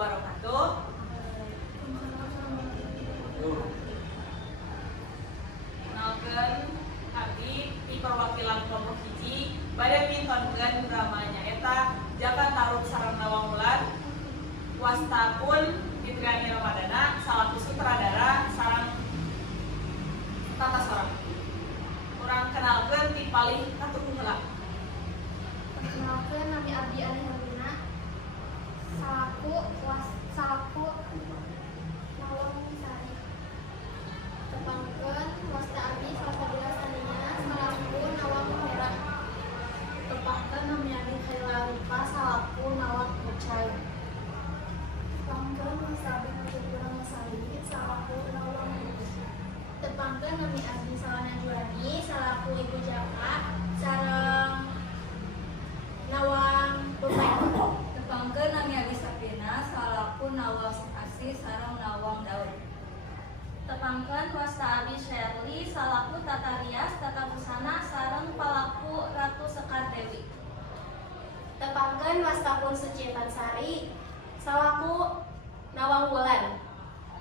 wabarakatuh. Kenalkan, abdi di perwakilan kelompok hiji bade mintonkeun dramanya eta Jaka Tarub sareng Nawangulan wastapun Fitriani Ramadana salaku sutradara sareng tata sorang. Urang kenalkeun ti paling katutup heula. Perkenalkan, nami Abdi Ani Herlina. Salaku Nawang Sari. Tepangkeun wasta Abdi Salsabila Saninya. Salaku Nawang Hera. Tepangkeun nami Abdi Khaila Rupa. Salaku Nawang Ucai. Tepangkeun wasta Abdi Nurjadila Masali. Salaku Nawang Lubis. Tepangkeun nami Abdi Salana Juwadi. Salaku Ibu Jaka sareng Nawang Pemain. Tepangkeun nami Abdi Saprina. Salaku Nawang Asih sareng Nawang Daud. Tepangkeun wasta Abdi Sherly. Salaku Tata Rias, Tata Busana sareng palaku Ratu Sekar Dewi. Tepangkeun wastapun Suciatan Sari. Salaku Nawang Wulan.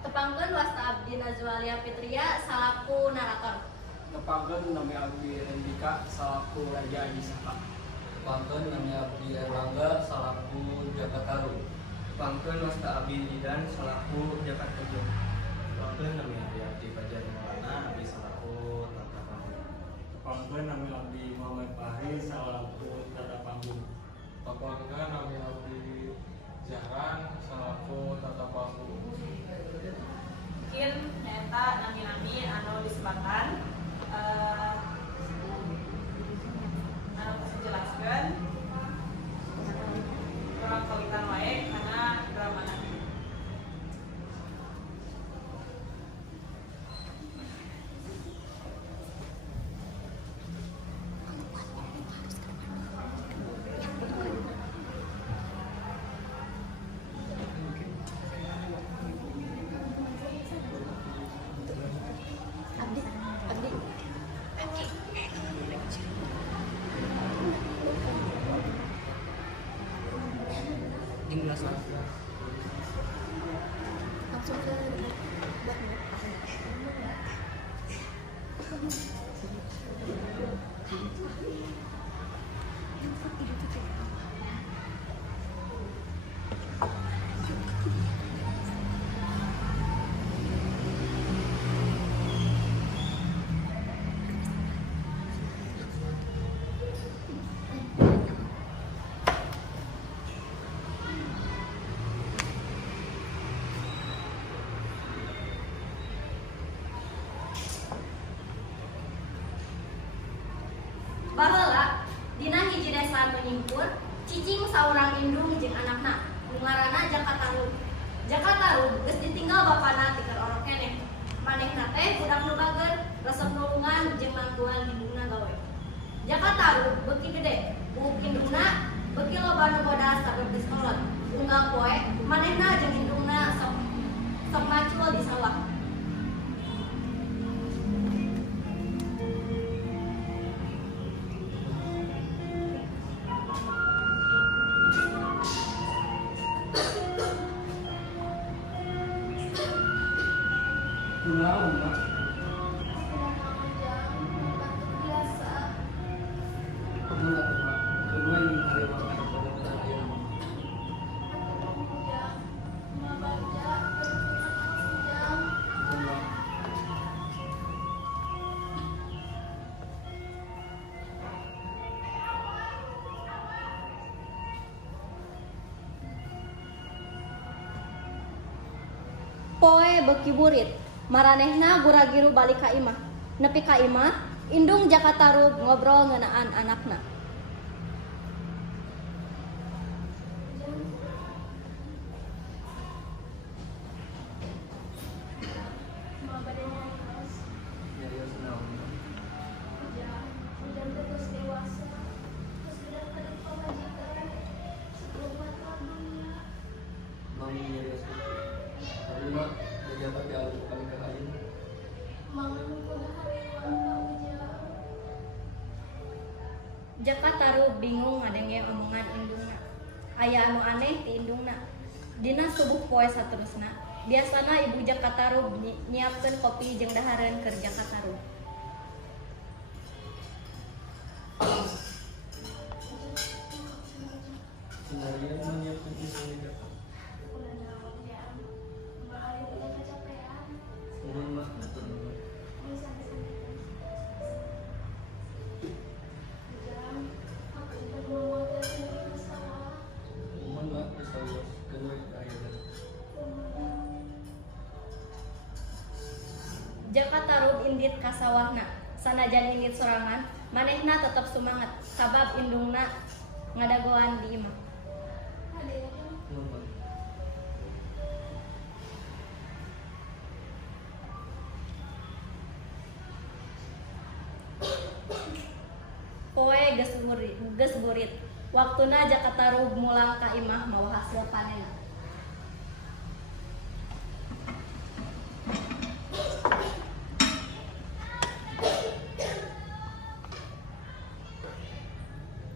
Tepangkeun wasta Abdi Nazwalia Fitria. Salaku Naraton. Tepangkeun nami Abdi Rendika. Salaku Raja Aji Saka. Tepangkeun nami Abdi Erlangga. Salaku Jaka Tarub. Tepangkeun wasta Abdi Lidan. Salaku Jaka Tejo. Tepangkeun nami Abdi Fajar Maulana. Abdi salaku Tata Panggung. Tepangkeun nami Abdi Muhammad Fahri. Salaku Tata Panggung. Tepangkeun nami Abdi Zahran. Salaku Tata Panggung. Mungkin nyata nami-nami anu disebutkan anu bisa jelaskan kurang kawitan wae karena drama Langsung ke Baheula dina hiji desa anu nyingkur, cicing saurang indung jeung anakna, nu ngaranna Jaka Tarub. Jaka Tarub geus ditinggal bapana ti keur orok keneh. Manehna teh budak nu bager, resep nulungan jeung mantuan indungna gawe. Jaka Tarub beuki gede, buuk indungna beuki loba nu bodas sabar geus kolot. Unggal poe manehna jeung indungna sok macul di sawah. Kunaon, Mak? biasa. Kumaha tuh, Mak? Kumaha yang ngaliwatan pada pertanyaan? Membaca sejam. Poe beuki burit, maranehna guragiru balik ka imah. Nepi ka imah, indung Jaka Tarub ngobrol ngeunaan anakna. Nyarios naon? Hujan terus dewasa. Terus tidak ada pemajikan. Sebelum mata dunia. Mami nyarios itu. Tapi Mak, pejabat di alur kali ke kain. Mangun hari warna hujan. Jaka Tarub bingung ngadenge omongan indungna. Aya anu aneh ti indungna. Dina subuh poe saterusna biasana ibu Jakatarub nyiapkeun kopi jeung dahareun keur Jakatarub. Sendirian menyiapkan pisang juga. Udah naon ya, Mbak Ari udah kecapean. Turun mas, betul. Ini santai-santai. Jam, aku udah mau sendiri ke sawah. Cuman mak pisang bos, kena air. Jakatarub indit ka sawahna. Sanajan indit sorangan, manehna tetep semangat sabab indungna ngadagoan di imah. Ada ya, Kenapa? Poe geus burit. Waktuna Jakatarub mulang ka imah mawa hasil panenna.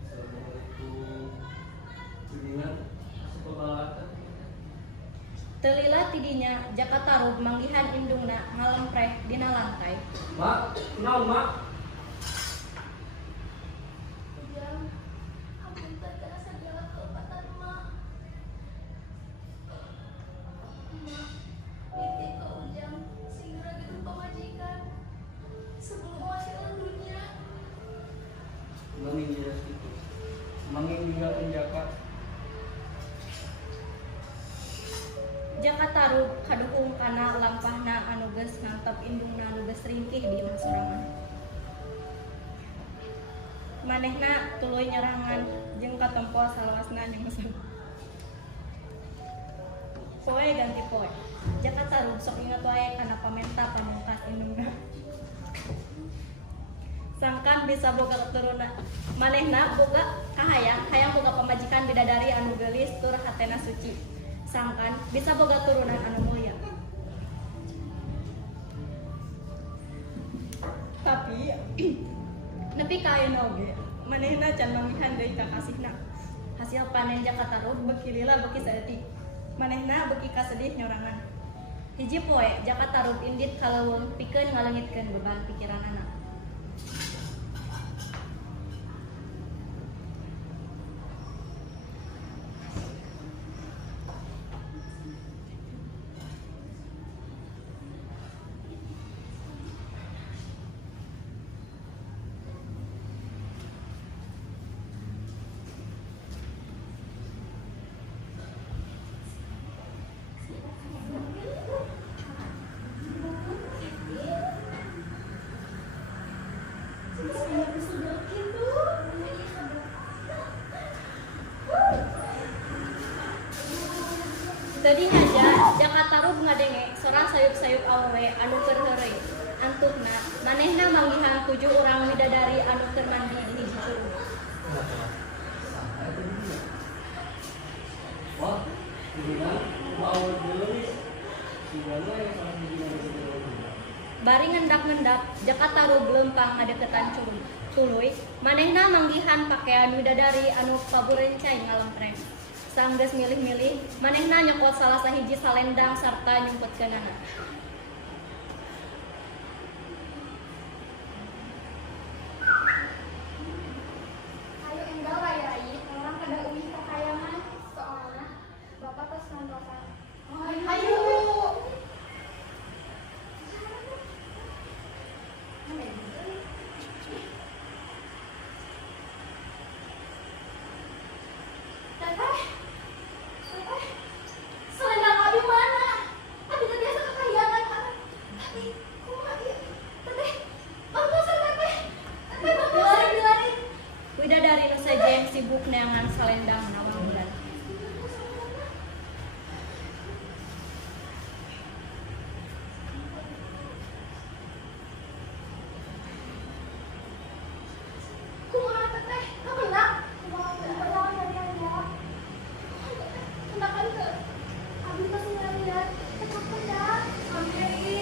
Assalamualaikum. Tudingan, sepebalatan. Telila tidinya Jakatarub manggihan indungna ngalempreh dina lantai. Mak, naon mak? Jam, aku tak terasa jalan ke Patar Mak. Mak, mimpi ke Ujang, segera gitu pemajikan. Sebelum wasilan dunia. Mangin jelas itu. Mangin ninggalkan Jaka. Jakatarub kadukung kana lampahna anu geus ngantep indungna anu geus ringkih di imah sorangan. Manehna tuluy nyerangan jeung katempo salawasna nyungsep. Poe ganti poe. Jakatarub sok inget wae kana pamenta pamungkas indungna. Sangkan bisa boga keturunan. Manehna boga hayang boga pamajikan bidadari anu geulis tur hatena suci. Sangkan bisa boga turunan anu mulia. Tapi nepi ka ayeuna oge manehna can manggihan deui ka kasihna. Hasil panen Jakatarub beuki lila beuki saeutik. Manehna beuki kasedih nyorangan. Hiji poe Jakatarub indit kaleuweung pikeun ngaleungitkeun beban pikiranana. Tadi aja Jakatarub ngadenge sorang sayup-sayup awewe anu keur heureuy. Antupna manehna manggihan 7 urang widadari anu keur mandi di hiji curug. Wah, tudingan, mau gelis. Sigana yang salah tudingan. Bari ngendak-ngendak Jakatarub lempang ngadeukeutan curug. Tuluy manehna manggihan pakaian widadari anu paburencai ngalempreh. Sanggeus milih-milih, manehna nyokot salah sahiji salendang sarta nyumputkeunana. Ayo enggal lah ya, orang kada uih kakayangan. Soalnya bapak tos nontosan. Ayo. Teteh, selendang abi mana? Abi teh biasa kekayangan kan? Tapi kumaha ieu? Teteh, bantuan teteh. Teteh bantuan dilari. Widadari nu sejen sibuk neangan salendang menawang bulan. Kumaha teteh? Kebenak. Kumaha berlawan dari anda. Kendakan ke abi pas ngeliat kecapean. Abi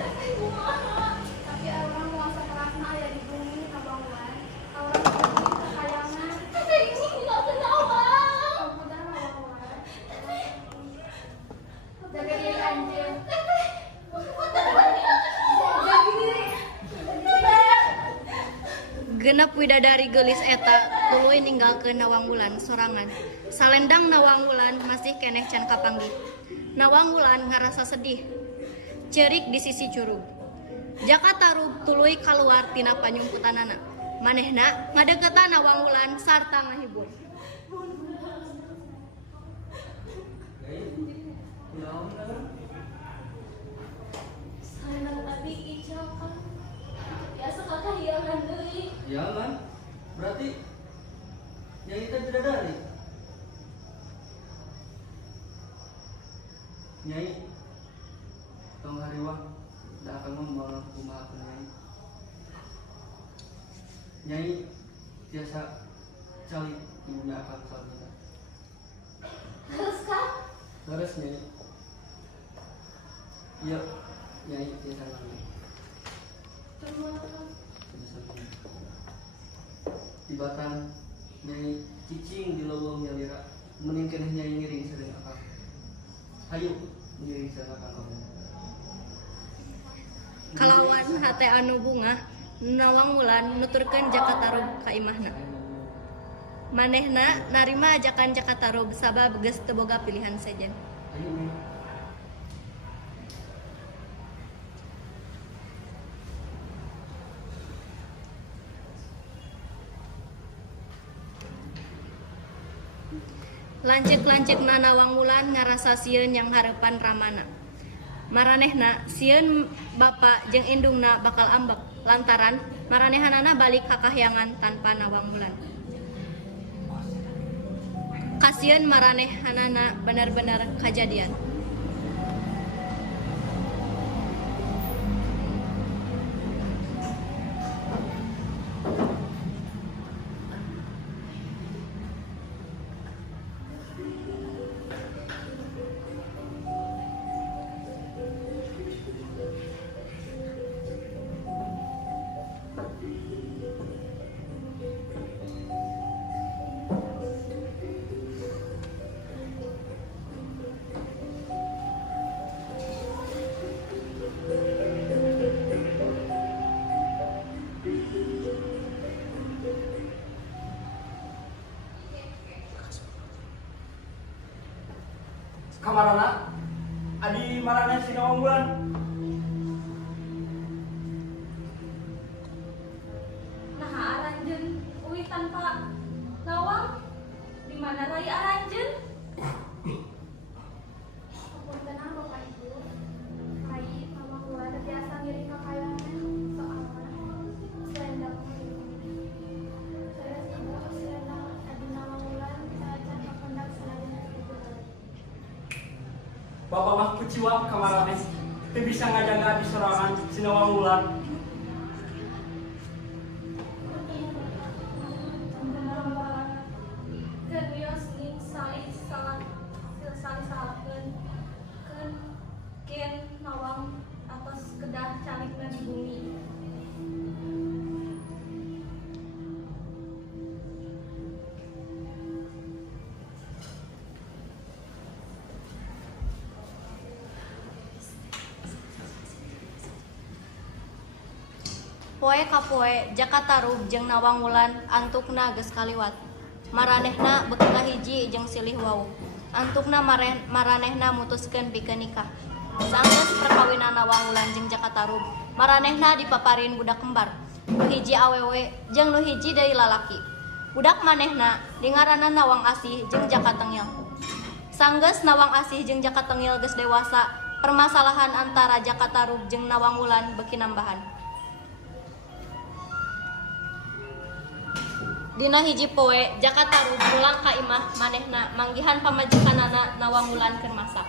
teteh kumaha? Tapi orang muasa kerasna ya di bumi kabanguan. Orang pergi kekayangan. Teteh Genep widadari gelis eta tuluy ninggalkeun Nawang Wulan sorangan. Salendang Nawang Wulan masih keneh can kapanggih. Nawang Wulan ngarasa sedih. Ceurik di sisi curug. Jaka Tarub tuluy kaluar tina panyumputanana. Manehna ngadeukeutan Nawang Wulan sarta ngahibur. Salendang abi ijal kan. Biasa kakahiyangan deui. Ya kan? Berarti Nyai teh bidadari. Nyai tong hariwah da akan ngomong kumaha ke Nyai. Nyai biasa calik ibunya akan salita. Terus kan? Terus Nyai. Iya, Nyai biasa lagi. Tibatan Nyai cicing di leuweung nyalira mending keneh Nyai ngiring sareng akang. Hayu ngiring sareng akang kamu. Kalawan hate anu bunga, Nawang Wulan nuturkeun Jaka Tarub ka imahna. Manehna narima ajakan Jaka Tarub sabab geus teu boga pilihan sejen. Hayu Nyai. Lancek-lancekna Nawang Wulan ngarasa sieun yang harepan ramana. Maranehna sieun bapa jeung indungna bakal ambek lantaran maranehanana balik ka kahyangan tanpa Nawang Wulan. Kasieun maranehanana benar-benar kajadian. Kamarana adi maraneh si Nawang Wulan. Nah aranjeun uwi tanpa Nawang. Di mana rai aranjeun? Punten Bapak Ibu. Rai Nawang Wulan biasa ngiring kakayangan soalna selendang. Saya tidak selendang adi Nawang Wulan saja kapendak selendang itu. Bapak mah kuciwa kamarane teu bisa ngajaga di sorangan si Nawang Wulan. Genius ning sali salahkeun keun ken Nawang atas kedah calikna di bumi. Poe ka poe Jaka Tarub jeung Nawang Wulan antukna geus kaliwat. Maranehna beuki kahiji jeung silih wau. Antukna maranehna mutuskeun pikeun nikah. Sanggeus perkawinan Nawang Wulan jeung Jaka Tarub, maranehna dipaparin budak kembar. Nu hiji awewe jeung nu hiji deui lalaki. Budak manehna dingaranna Nawang Asih jeung Jaka Tengil. Sanggeus Nawang Asih jeung Jaka Tengil geus dewasa, permasalahan antara Jaka Tarub jeung Nawang Wulan beuki nambahan. Dina hiji poe Jaka Tarub pulang ka imah manehna manggihan pamajikanana Nawang Wulan keur masak.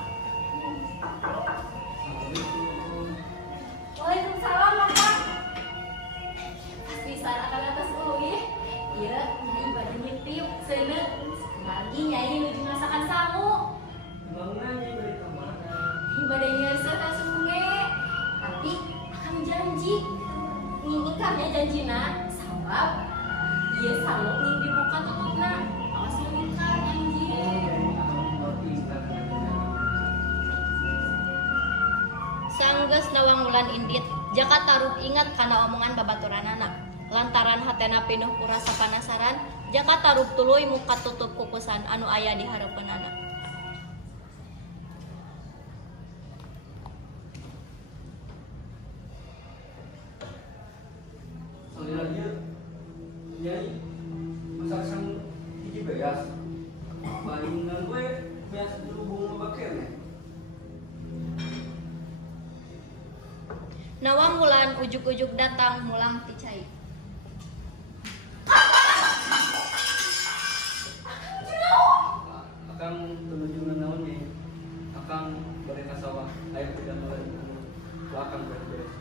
Waalaikumsalam Bapak. Pisan akan atas uwi. Ieu Nyai bade ngintip seuneu. Lagi Nyai nuju masakan sangu. Bangunna Nyai bari ka mana? Bade nyeuseut ka sunge. Tapi akan janji. Ngingkarnya janjina sabab ieu sangu ning dibuka tutupna. Awas ngingkar janji. Sanggeus Nawang Wulan indit, Jaka Tarub ingat kana omongan babaturanana. lantaran hatena pinuh ku rasa panasaran jaka tarub tuluy muka tutup kukusan anu aya di hareupeunana. Salila ieu Nyai masak sang hiji beas. Baingan gue beas dirubung mabakene. Nawang Wulan ujuk-ujuk datang mulang ti cai. Akang tunujuna naon Nyai? Akang bari ka sawah, aya tidak meureun anu akang beres-beres.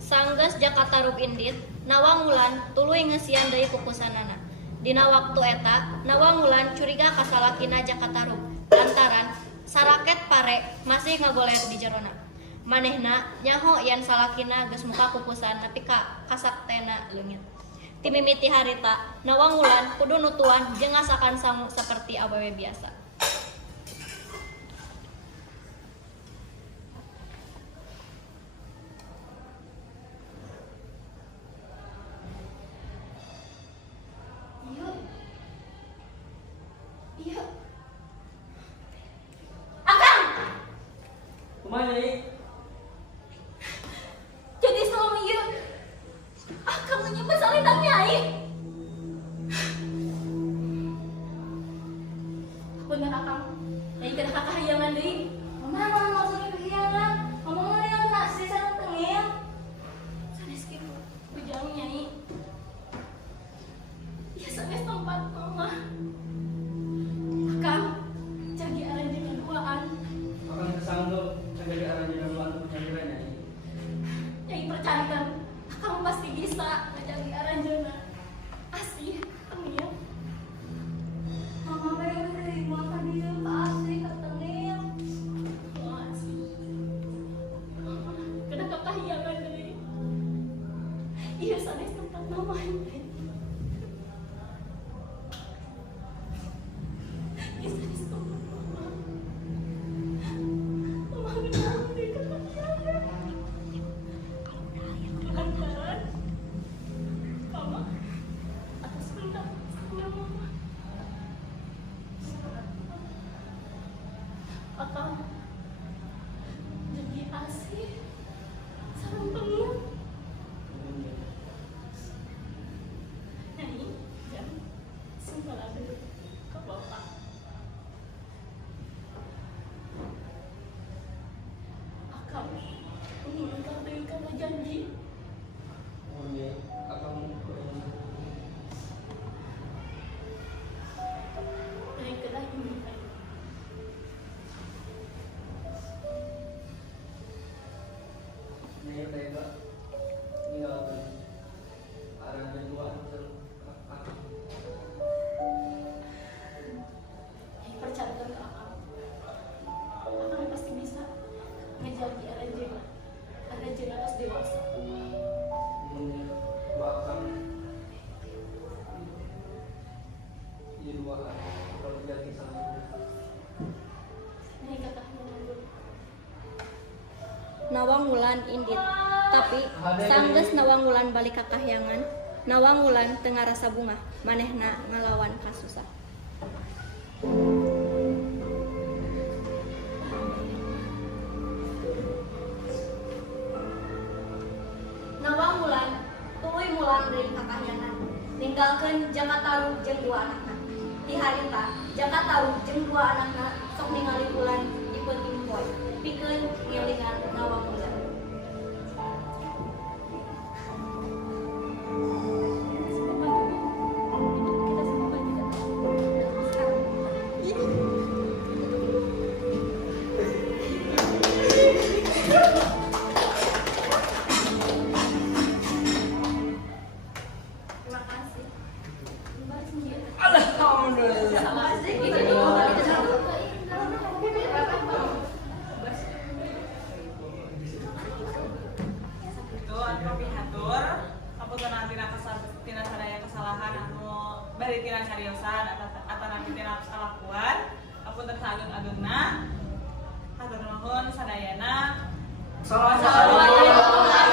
Sanggeus jaka tarub indit, Nawang Wulan tuluy ngeusian deui kukusanana. Dina waktu eta, Nawang Wulan curiga ka salakina jaka tarub lantaran saraket pare masih ngagoler di jerona. Manehna nyaho yen salakina geus muka kukusan nepi ka kasaktena leungit. Ti mimiti harita, Nawang Wulan kudu nutuan jeung ngasakan sangu saperti awewe biasa. Kumaha Nyai? Jadi salom ieu. Kamu nyebut salintang Nyai. Bener akang. Nyai kada kakahiyangan deui. Mama maksudnya kehiyangan. Ngomong yang nak sisa tengil. Sanes kitu. Ujang Nyai. Ya sanes tempat mama. Akang jagi aranjeun duaan. Akang kesanggup jadi aranjeun anu penyanyiran Nyai. Nyai percantan, akang pasti bisa ngajagi aranjeunna. Asih, tengil. Mama bae deui maka dieu ka asli ka tengil. Oh, asih. Kada kakahiyangan deui. Ieu sanes tempat mama. Ieu sanes tempat mama. Mama kenal deui kakahiyangan. Lantaran mama atas benda mama. Akang jadi asih sareng tengil. Nyai, jam simpel ade ka bapak. Akang ingkar deui kana janji. Oh Nyai, akang Nyai kedah ini. Nyai tega ninggalkeun aranjeun duaan jeung akang. Nyai percayakan ke akang. Akang pasti bisa ngejagi aranjeunna. Aranjeunna geus dewasa. Bakang ieu duaan kalau jadi sama. Nyai kata Nawang Wulan indit, tapi sanggeus Nawang Wulan balik ka kahyangan, Nawang Wulan teu ngarasa bungah, manehna ngalawan kasusah. Nawang Wulan tuluy mulang deui ka kahyangan, ninggalkeun jaka tarub jeung dua anakna. Ti harita, jaka tarub jeung dua anakna sok ningali Wulan di peuting poe, pikeun ngelingan Nawang Wulan. Terima kasih. Itu anu pihatur kaputusan tina sadaya kesalahan anu bari tina cariosan atau nanti tina kalakuan kapunten saageng-agengna hatur nuhun sadayana. Assalamualaikum.